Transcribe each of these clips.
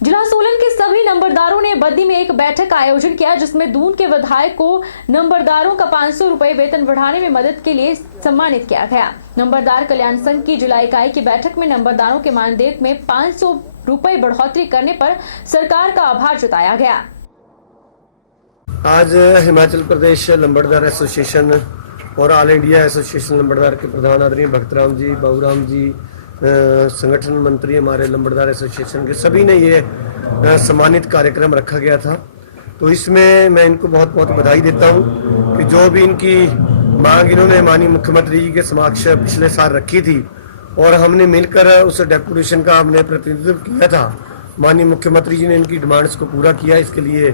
जिला सोलन के सभी नंबरदारों ने बद्दी में एक बैठक का आयोजन किया, जिसमें दून के विधायक को नंबरदारों का 500 रुपए वेतन बढ़ाने में मदद के लिए सम्मानित किया गया। नंबरदार कल्याण संघ की जिला इकाई की बैठक में नंबरदारों के मानदेय में 500 रुपए बढ़ोतरी करने पर सरकार का आभार जताया गया। आज हिमाचल प्रदेश नंबरदार एसोसिएशन और ऑल इंडिया एसोसिएशन नंबरदार के प्रधान आदरणीय भक्तराम जी, बाबूराम जी, संगठन मंत्री हमारे नंबरदार एसोसिएशन के सभी ने ये सम्मानित कार्यक्रम रखा गया था। तो इसमें मैं इनको बहुत बहुत बधाई देता हूँ कि जो भी इनकी मांग इन्होंने माननीय मुख्यमंत्री जी के समक्ष पिछले साल रखी थी और हमने मिलकर उस डेपुटेशन का हमने प्रतिनिधित्व किया था। माननीय मुख्यमंत्री जी ने इनकी डिमांड्स को पूरा किया। इसके लिए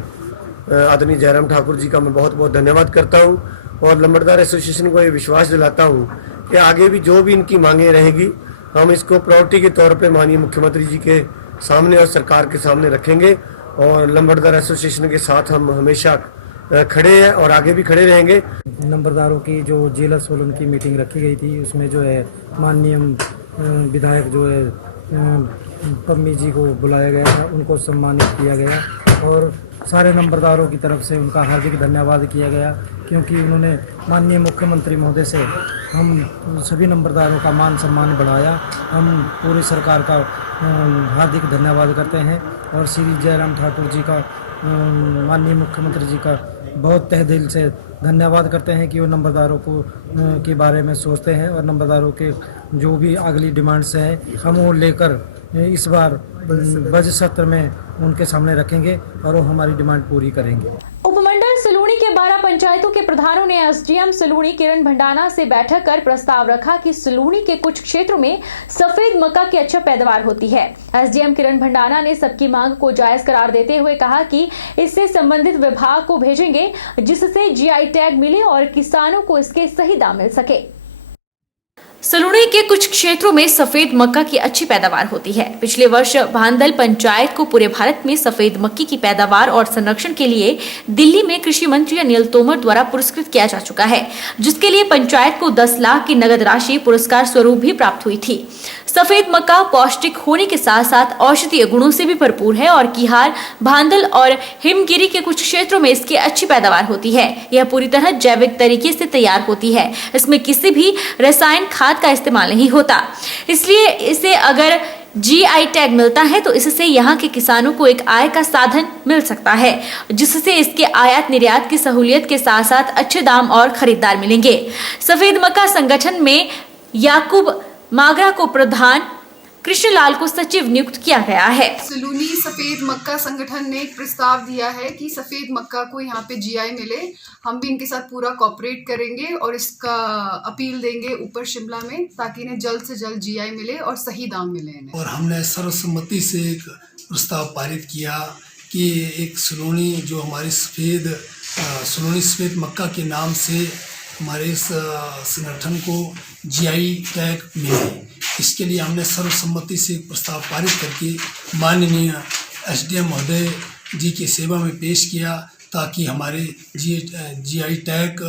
आदरणीय जयराम ठाकुर जी का मैं बहुत बहुत धन्यवाद करता हूँ और नंबरदार एसोसिएशन को ये विश्वास दिलाता हूँ कि आगे भी जो भी इनकी मांगें रहेगी हम इसको प्रायोरिटी के तौर पे माननीय मुख्यमंत्री जी के सामने और सरकार के सामने रखेंगे और नंबरदार एसोसिएशन के साथ हम हमेशा खड़े हैं और आगे भी खड़े रहेंगे। नंबरदारों की जो जिला सोलन की मीटिंग रखी गई थी, उसमें जो है माननीय विधायक जो है पम्मी जी को बुलाया गया था, उनको सम्मानित किया गया और सारे नंबरदारों की तरफ से उनका हार्दिक धन्यवाद किया गया, क्योंकि उन्होंने माननीय मुख्यमंत्री महोदय से हम सभी नंबरदारों का मान सम्मान बढ़ाया। हम पूरी सरकार का हार्दिक धन्यवाद करते हैं और श्री जयराम ठाकुर जी का, माननीय मुख्यमंत्री जी का बहुत तहे दिल से धन्यवाद करते हैं कि वो नंबरदारों को के बारे में सोचते हैं और नंबरदारों के जो भी अगली डिमांड्स हैं हम वो लेकर इस बार बजट सत्र में उनके सामने रखेंगे और वो हमारी डिमांड पूरी करेंगे। उपमंडल सलूणी के 12 पंचायतों के प्रधानों ने एसडीएम सलूणी किरण भंडाना से बैठक कर प्रस्ताव रखा कि सलूणी के कुछ क्षेत्रों में सफेद मक्का की अच्छा पैदावार होती है। एसडीएम किरण भंडाना ने सबकी मांग को जायज करार देते हुए कहा कि इससे संबंधित विभाग को भेजेंगे, जिससे जीआई टैग मिले और किसानों को इसके सही दाम मिल सके। सलूणी के कुछ क्षेत्रों में सफेद मक्का की अच्छी पैदावार होती है। पिछले वर्ष भांदल पंचायत को पूरे भारत में सफेद मक्की की पैदावार और संरक्षण के लिए दिल्ली में कृषि मंत्री अनिल तोमर द्वारा पुरस्कृत किया जा चुका है, जिसके लिए पंचायत को 10 लाख की नगद राशि पुरस्कार स्वरूप भी प्राप्त हुई थी। सफेद मक्का पौष्टिक होने के साथ साथ औषधीय गुणों से भी भरपूर है और किहार, भांदल और हिमगिरी के कुछ क्षेत्रों में इसकी अच्छी पैदावार होती है। यह पूरी तरह जैविक तरीके से तैयार होती है। इसमें किसी भी रसायन खाद का इस्तेमाल नहीं होता, इसलिए इसे अगर जीआई टैग मिलता है तो इससे यहाँ के किसानों को एक आय का साधन मिल सकता है, जिससे इसके आयात निर्यात की सहूलियत के साथ साथ अच्छे दाम और खरीदार मिलेंगे। सफेद मक्का संगठन में याकूब मागरा को प्रधान, कृष्णलाल को सचिव नियुक्त किया गया है। सलूनी सफेद मक्का संगठन ने एक प्रस्ताव दिया है कि सफेद मक्का को यहाँ पे जीआई मिले। हम भी इनके साथ पूरा कोऑपरेट करेंगे और इसका अपील देंगे ऊपर शिमला में, ताकि इन्हें जल्द से जल्द जीआई मिले और सही दाम मिले इन्हें। और हमने सर्वसम्मति से एक प्रस्ताव पारित किया कि एक सलूनी जो हमारी सलूनी सफेद मक्का के नाम से हमारे इस संगठन को जीआई टैग मिले। इसके लिए हमने सर्वसम्मति से एक प्रस्ताव पारित करके माननीय एसडीएम महोदय जी की सेवा में पेश किया, ताकि हमारे जीआई टैग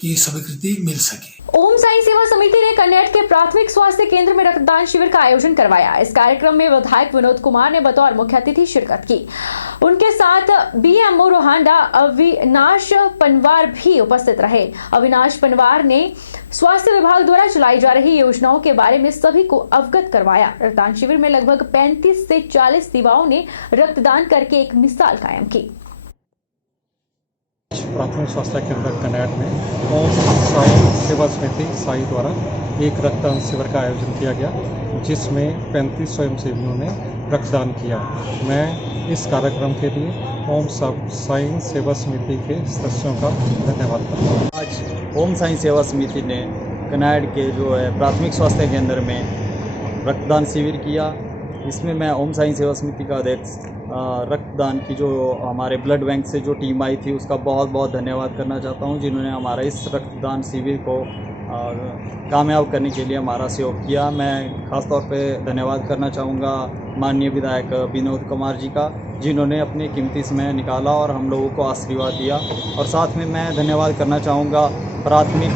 की स्वीकृति मिल सके। ओम साई सेवा समिति ने कन्नौज के प्राथमिक स्वास्थ्य केंद्र में रक्तदान शिविर का आयोजन करवाया। इस कार्यक्रम में विधायक विनोद कुमार ने बतौर मुख्य अतिथि शिरकत की। उनके साथ बीएमओ रोहांडा अविनाश पनवार भी उपस्थित रहे। अविनाश पनवार ने स्वास्थ्य विभाग द्वारा चलाई जा रही योजनाओं के बारे में सभी को अवगत करवाया। रक्तदान शिविर में लगभग 35 से 40 युवाओं ने रक्तदान करके एक मिसाल कायम की। प्राथमिक स्वास्थ्य केंद्र कन्नौज में ओम साई सेवा समिति साई द्वारा एक रक्तदान शिविर का आयोजन किया गया, जिसमें 35 स्वयंसेवियों ने रक्तदान किया। मैं इस कार्यक्रम के लिए ओम साई सेवा समिति के सदस्यों का धन्यवाद करता हूँ। आज ओम साई सेवा समिति ने कन्नौज के जो है प्राथमिक स्वास्थ्य केंद्र में रक्तदान शिविर किया। इसमें मैं ओम साई सेवा समिति का अध्यक्ष रक्तदान की जो हमारे ब्लड बैंक से जो टीम आई थी उसका बहुत बहुत धन्यवाद करना चाहता हूं, जिन्होंने हमारा इस रक्तदान शिविर को कामयाब करने के लिए हमारा सहयोग किया। मैं ख़ास तौर पे धन्यवाद करना चाहूँगा माननीय विधायक विनोद कुमार जी का, जिन्होंने अपने कीमती समय निकाला और हम लोगों को आशीर्वाद दिया। और साथ में मैं धन्यवाद करना चाहूँगा प्राथमिक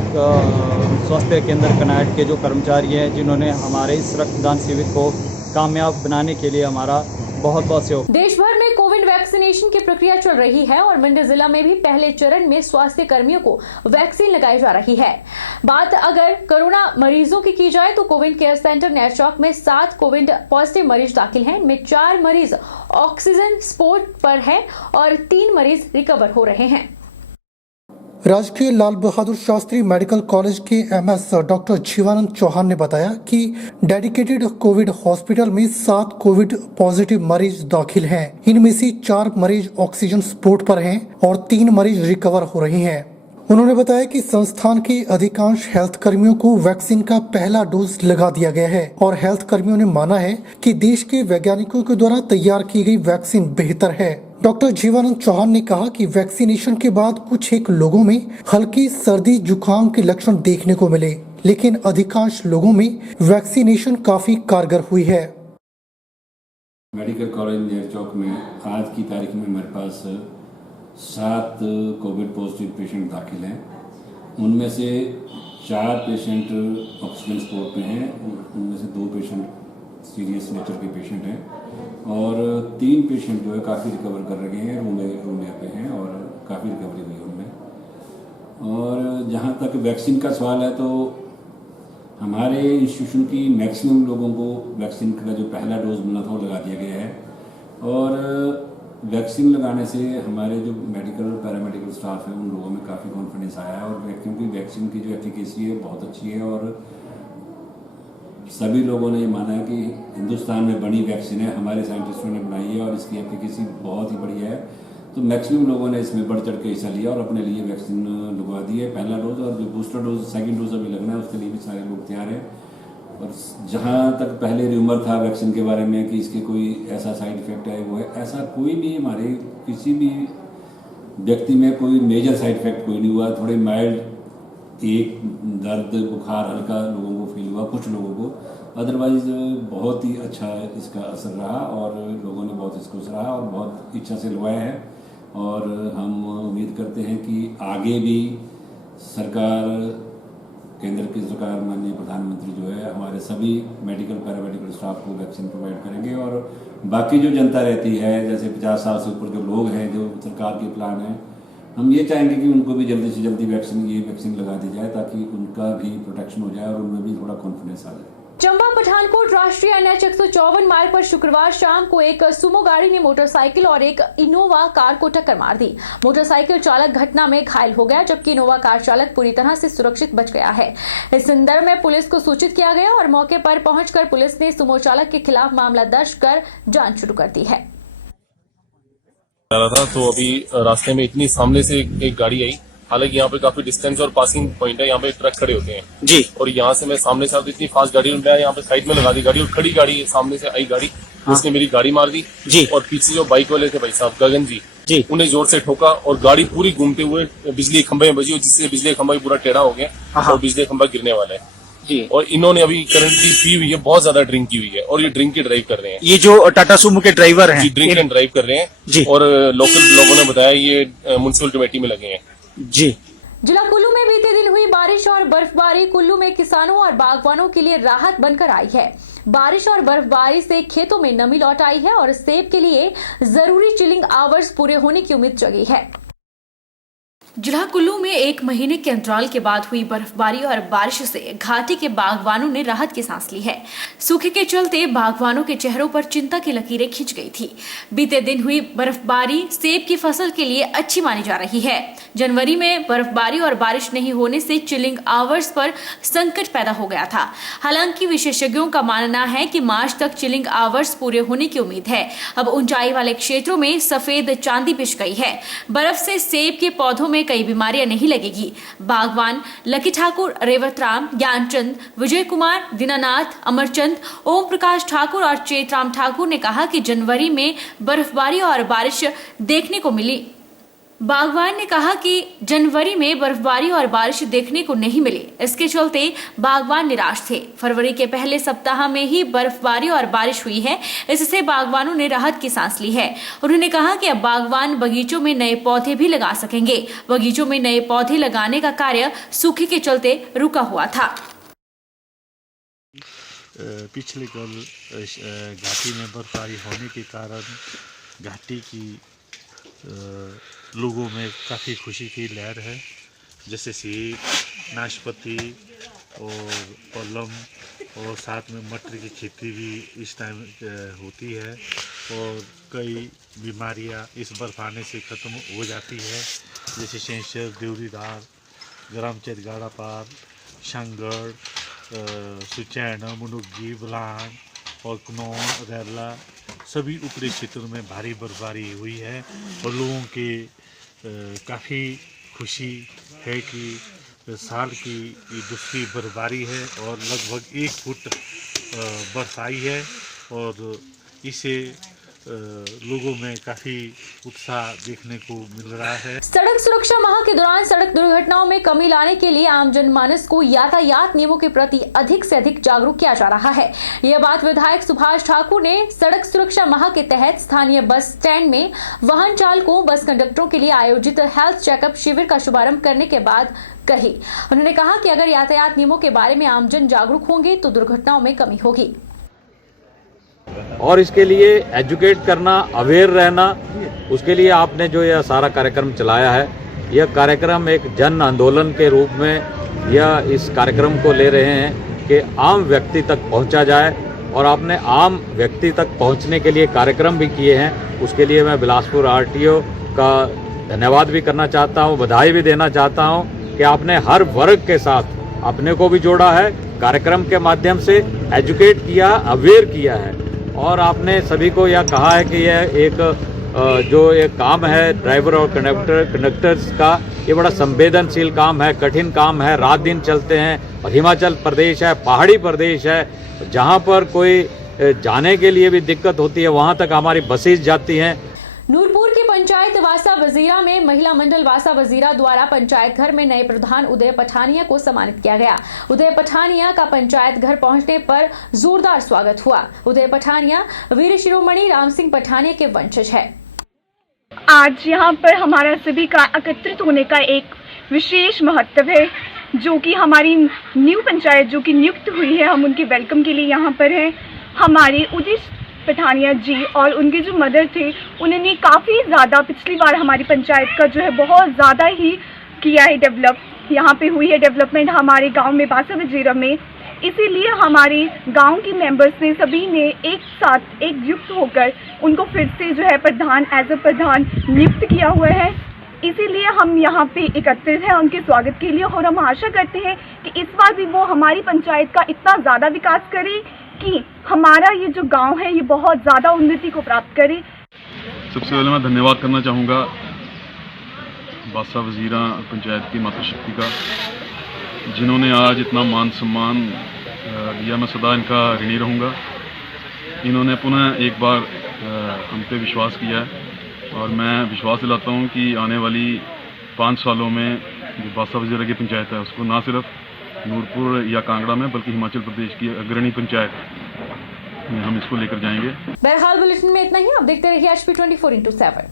स्वास्थ्य केंद्र कन्नौज के जो कर्मचारी हैं, जिन्होंने हमारे इस रक्तदान शिविर को कामयाब बनाने के लिए हमारा बहुत बहुत सहयोग। देश भर में कोविड वैक्सीनेशन की प्रक्रिया चल रही है और मंडी जिला में भी पहले चरण में स्वास्थ्य कर्मियों को वैक्सीन लगाई जा रही है। बात अगर कोरोना मरीजों की जाए तो कोविड केयर सेंटर नेरचौक में 7 कोविड पॉजिटिव मरीज दाखिल हैं, इनमें 4 मरीज ऑक्सीजन सपोर्ट पर है और 3 मरीज रिकवर हो रहे हैं। राजकीय लाल बहादुर शास्त्री मेडिकल कॉलेज के एमएस डॉक्टर जीवानंद चौहान ने बताया कि डेडिकेटेड कोविड हॉस्पिटल में 7 कोविड पॉजिटिव मरीज दाखिल हैं। इनमें से 4 मरीज ऑक्सीजन सपोर्ट पर हैं और 3 मरीज रिकवर हो रहे हैं। उन्होंने बताया कि संस्थान के अधिकांश हेल्थ कर्मियों को वैक्सीन का पहला डोज लगा दिया गया है और हेल्थ कर्मियों ने माना है कि देश के वैज्ञानिकों के द्वारा तैयार की गई वैक्सीन बेहतर है। डॉक्टर जीवानंद चौहान ने कहा कि वैक्सीनेशन के बाद कुछ एक लोगों में हल्की सर्दी जुकाम के लक्षण देखने को मिले, लेकिन अधिकांश लोगों में वैक्सीनेशन काफी कारगर हुई है। मेडिकल कॉलेज नेरचौक में आज की तारीख में हमारे पास 7 कोविड पॉजिटिव पेशेंट दाखिल हैं। उनमें से 4 पेशेंट ऑक्सीजन सपोर्ट में हैं, उनमें से 2 पेशेंट सीरियस नेचर के पेशेंट हैं और 3 पेशेंट जो है काफ़ी रिकवर कर रहे हैं, रूम पे हैं और काफ़ी रिकवरी हुई है उनमें। और जहाँ तक वैक्सीन का सवाल है तो हमारे इंस्टीट्यूशन की मैक्सिमम लोगों को वैक्सीन का जो पहला डोज मिलना था वो लगा दिया गया है और वैक्सीन लगाने से हमारे जो मेडिकल और पैरामेडिकल स्टाफ है उन लोगों में काफ़ी कॉन्फिडेंस आया है और क्योंकि वैक्सीन की जो एफिकेसी है बहुत अच्छी है और सभी लोगों ने ये माना है कि हिंदुस्तान में बनी वैक्सीन है, हमारे साइंटिस्टों ने बनाई है और इसकी एफिकेसी बहुत ही बढ़िया है। तो मैक्सिमम लोगों ने इसमें बढ़ चढ़ के हिस्सा लिया और अपने लिए वैक्सीन लगवा दी है पहला डोज, और जो बूस्टर डोज सेकंड डोज अभी लगना है उसके लिए भी सारे लोग तैयार हैं। और जहाँ तक पहले र्यूमर था वैक्सीन के बारे में कि इसके कोई ऐसा साइड इफेक्ट है वो है, ऐसा कोई भी हमारे किसी भी व्यक्ति में कोई मेजर साइड इफेक्ट कोई नहीं हुआ। थोड़े माइल्ड एक दर्द बुखार हल्का लोगों को फील हुआ, कुछ लोगों को, अदरवाइज बहुत ही अच्छा इसका असर रहा और लोगों ने बहुत इसको सराहा और बहुत इच्छा से लगवाया है। और हम उम्मीद करते हैं कि आगे भी सरकार, केंद्र की सरकार, माननीय प्रधानमंत्री जो है हमारे सभी मेडिकल पैरामेडिकल स्टाफ को वैक्सीन प्रोवाइड करेंगे और बाकी जो जनता रहती है जैसे 50 साल से ऊपर जो लोग हैं जो सरकार के प्लान है, हम ये चाहेंगे कि उनको भी जल्दी से जल्दी वैक्सीन लगा दी जाए ताकि उनका भी प्रोटेक्शन हो जाए और उनमें भी थोड़ा कॉन्फिडेंस आ जाए। चंबा पठानकोट राष्ट्रीय NH 154 मार्ग पर शुक्रवार शाम को एक सुमो गाड़ी ने मोटरसाइकिल और एक इनोवा कार को टक्कर मार दी। मोटरसाइकिल चालक घटना में घायल हो गया जबकि इनोवा कार चालक पूरी तरह से सुरक्षित बच गया है। इस संदर्भ में पुलिस को सूचित किया गया और मौके पर पहुंचकर पुलिस ने सुमो चालक के खिलाफ मामला दर्ज कर जांच शुरू कर दी है। था तो अभी रास्ते में इतनी सामने से एक गाड़ी आई, हालांकि यहाँ पे काफी डिस्टेंस और पासिंग पॉइंट है, यहाँ पे ट्रक खड़े होते हैं जी, और यहाँ से मैं सामने से इतनी फास्ट गाड़ी मैं यहाँ पे साइड में लगा दी गाड़ी और खड़ी गाड़ी सामने से आई गाड़ी, उसने मेरी गाड़ी मार दी जी, और पीछे जो बाइक वाले थे भाई साहब गगन जी उन्हें जोर से ठोका और गाड़ी पूरी घूमते हुए बिजली खंभे में बजी, जिससे बिजली खंभा पूरा टेढ़ा हो गया और बिजली खंभा गिरने वाला है जी। और इन्होंने अभी करंटली पी हुई है, बहुत ज्यादा ड्रिंक की हुई है और ये ड्रिंक की ड्राइव कर रहे हैं। ये जो टाटा सुमो के ड्राइवर हैं जी, ड्रिंक एंड ड्राइव कर रहे हैं जी, और लोकल लोगों ने बताया ये म्युनिसिपल कमेटी में लगे हैं जी। जिला कुल्लू में बीते दिन हुई बारिश और बर्फबारी कुल्लू में किसानों और बागवानों के लिए राहत बनकर आई है। बारिश और बर्फबारी से खेतों में नमी लौट आई है और सेब के लिए जरूरी चिलिंग आवर्स पूरे होने की उम्मीद जगी है। जिला कुल्लू में 1 महीने के अंतराल के बाद हुई बर्फबारी और बारिश से घाटी के बागवानों ने राहत की सांस ली है। सूखे के चलते बागवानों के चेहरों पर चिंता की लकीरें खिंच गई थी। बीते दिन हुई बर्फबारी सेब की फसल के लिए अच्छी मानी जा रही है। जनवरी में बर्फबारी और बारिश नहीं होने से चिलिंग आवर्स पर संकट पैदा हो गया था। हालांकि विशेषज्ञों का मानना है कि मार्च तक चिलिंग आवर्स पूरे होने की उम्मीद है। अब ऊंचाई वाले क्षेत्रों में सफेद चांदी बिछ गई है। बर्फ से सेब के पौधों में कई बीमारियां नहीं लगेगी। बागवान लकी ठाकुर, रेवत राम, ज्ञानचंद, विजय कुमार, दीनानाथ, अमरचंद, ओम प्रकाश ठाकुर और चेतराम ठाकुर ने कहा कि जनवरी में बर्फबारी और बारिश देखने को मिली। बागवान ने कहा कि जनवरी में बर्फबारी और बारिश देखने को नहीं मिली, इसके चलते बागवान निराश थे। फरवरी के पहले सप्ताह में ही बर्फबारी और बारिश हुई है, इससे बागवानों ने राहत की सांस ली है। उन्होंने कहा कि अब बागवान बगीचों में नए पौधे भी लगा सकेंगे। बगीचों में नए पौधे लगाने का कार्य सूखे के चलते रुका हुआ था। पिछले कल घाटी में बर्फबारी होने के कारण घाटी की लोगों में काफ़ी खुशी की लहर है। जैसे सेब, नाशपाती और पलम और साथ में मटर की खेती भी इस टाइम होती है और कई बीमारियां इस बर्फ आने से ख़त्म हो जाती है, जैसे सेंसर, देवरीदार, ग्रामचेत गाड़ापार, शंगड़, सुचैन, मुनुगी, बुलान और कनौन, रैला सभी ऊपरी क्षेत्रों में भारी बर्फबारी हुई है और लोगों के काफ़ी खुशी है कि साल की दूसरी बर्फबारी है और लगभग 1 फुट बर्फ आई है और इससे लोगों में काफी उत्साह देखने को मिल रहा है। सड़क सुरक्षा माह के दौरान सड़क दुर्घटनाओं में कमी लाने के लिए आम जनमानस को यातायात नियमों के प्रति अधिक से अधिक जागरूक किया जा रहा है। यह बात विधायक सुभाष ठाकुर ने सड़क सुरक्षा माह के तहत स्थानीय बस स्टैंड में वाहन चालकों, बस कंडक्टरों के लिए आयोजित हेल्थ चेकअप शिविर का शुभारंभ करने के बाद कही। उन्होंने कहा कि अगर यातायात नियमों के बारे में आमजन जागरूक होंगे तो दुर्घटनाओं में कमी होगी और इसके लिए एजुकेट करना, अवेयर रहना, उसके लिए आपने जो यह सारा कार्यक्रम चलाया है, यह कार्यक्रम एक जन आंदोलन के रूप में यह इस कार्यक्रम को ले रहे हैं कि आम व्यक्ति तक पहुंचा जाए और आपने आम व्यक्ति तक पहुंचने के लिए कार्यक्रम भी किए हैं। उसके लिए मैं बिलासपुर आरटीओ का धन्यवाद भी करना चाहता हूं, बधाई भी देना चाहता हूं कि आपने हर वर्ग के साथ अपने को भी जोड़ा है, कार्यक्रम के माध्यम से एजुकेट किया, अवेयर किया है और आपने सभी को यह कहा है कि यह एक जो एक काम है ड्राइवर और कंडक्टर्स का, ये बड़ा संवेदनशील काम है, कठिन काम है, रात दिन चलते हैं और हिमाचल प्रदेश है, पहाड़ी प्रदेश है, जहां पर कोई जाने के लिए भी दिक्कत होती है वहां तक हमारी बसेस जाती हैं। नूरपुर की पंचायत वासा वजीरा में महिला मंडल वासा वजीरा द्वारा पंचायत घर में नए प्रधान उदय पठानिया को सम्मानित किया गया। उदय पठानिया का पंचायत घर पहुंचने पर जोरदार स्वागत हुआ। उदय पठानिया वीर शिरोमणि राम सिंह पठानिया के वंशज है। आज यहाँ पर हमारा सभी का एकत्रित होने का एक विशेष महत्व है, जो कि हमारी न्यू पंचायत जो कि नियुक्त हुई है, हम उनके वेलकम के लिए यहाँ पर हैं। हमारे उदय पठानिया जी और उनके जो मदर थे, उन्होंने काफ़ी ज़्यादा पिछली बार हमारी पंचायत का जो है बहुत ज़्यादा ही किया है डेवलप। यहाँ पे हुई है डेवलपमेंट हमारे गांव में, वासा वजीरा में। इसीलिए हमारे गांव के मेंबर्स ने सभी ने एक साथ एकजुट होकर उनको फिर से जो है प्रधान एज अ प्रधान नियुक्त किया हुआ है। इसीलिए हम यहाँ पे एकत्रित हैं उनके स्वागत के लिए और हम आशा करते हैं कि इस बार भी वो हमारी पंचायत का इतना ज़्यादा विकास करे कि हमारा ये जो गांव है ये बहुत ज़्यादा उन्नति को प्राप्त करे। सबसे पहले मैं धन्यवाद करना चाहूँगा वासा वजीरा पंचायत की मातृशक्ति का, जिन्होंने आज इतना मान सम्मान दिया। मैं सदा इनका ऋणी रहूँगा। इन्होंने पुनः एक बार हम पे विश्वास किया है और मैं विश्वास दिलाता हूँ कि आने वाली 5 सालों में जो वासा वजीरा की पंचायत है उसको ना सिर्फ नूरपुर या कांगड़ा में बल्कि हिमाचल प्रदेश की अग्रणी पंचायत में हम इसको लेकर जाएंगे। बहरहाल बुलेटिन में इतना ही। आप देखते रहिए HP 24/7।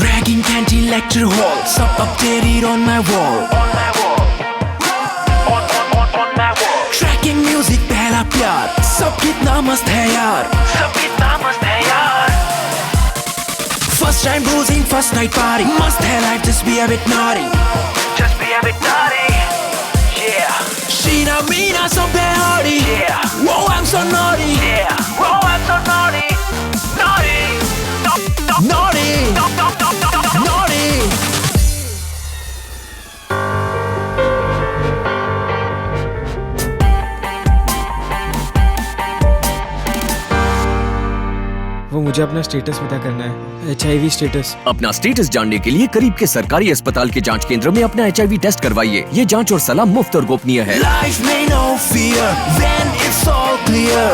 Ragging candy lecture hall, सब updated on my wall. Tracking music पहला प्यार, सब कितना मस्त है यार. First time bruising, first night party, must है life, just be a bit naughty. Yeah. Sheena, Meena, something hardy. Yeah. Whoa, I'm so naughty. Yeah. Whoa, I'm so naughty. Naughty. Naughty. Naughty. वो मुझे अपना status पता करना है, HIV status. अपना status जानने के लिए करीब के सरकारी अस्पताल के जांच केंद्र में अपना HIV टेस्ट करवाइए। ये जांच और सलाह मुफ्त और गोपनीय है। Life may no fear when it's all clear.